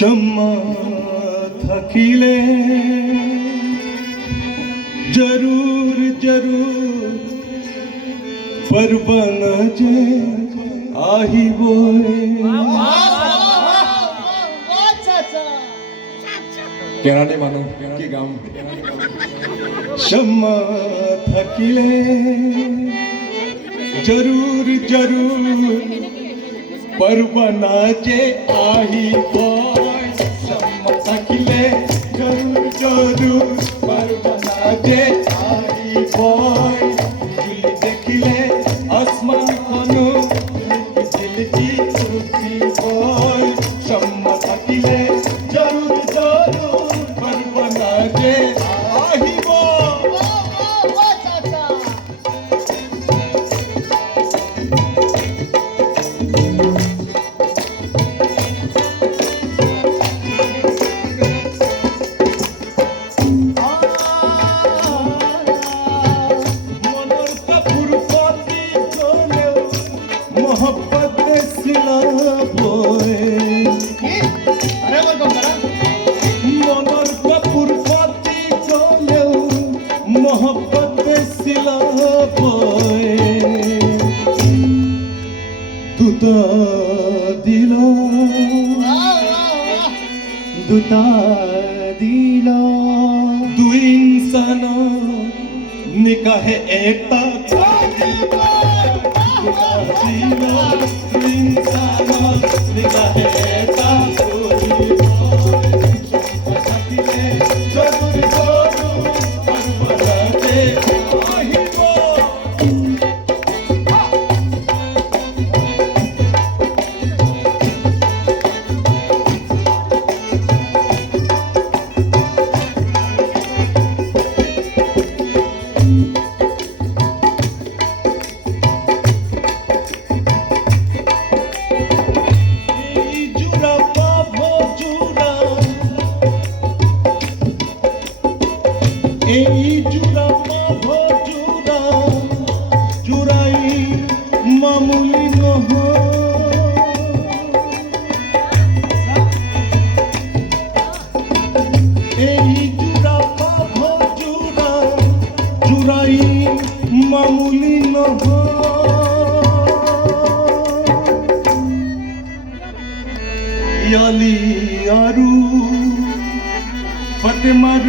शम्मा থাকিলে जरूर जरूर परबन जे আহিব কেরানি মানুষ কি গাম शम्मा থাকিলে जरूर जरूर परबन जे আহিব शम्मा থাকিলে जरूर जरूर परबन जे আহিব झुली देखिले आसमान खनो झिलकी उठिब शम्मा থাকিলে जरूर जरूर परबन जे আহিব मोहब्बत सिला बोए मनर कपूर पाती चले मोहब्बत सिला बोए दूता दिलो दूता दिलो दू इंसान निकाहे एकता এই জুড়া পাভ জুড়া জুড়াই মামুলি নহ এই জুড়া পাভ জুড়া জুড়াই মামুলি নহ ইয়ালি আরু ফতেমার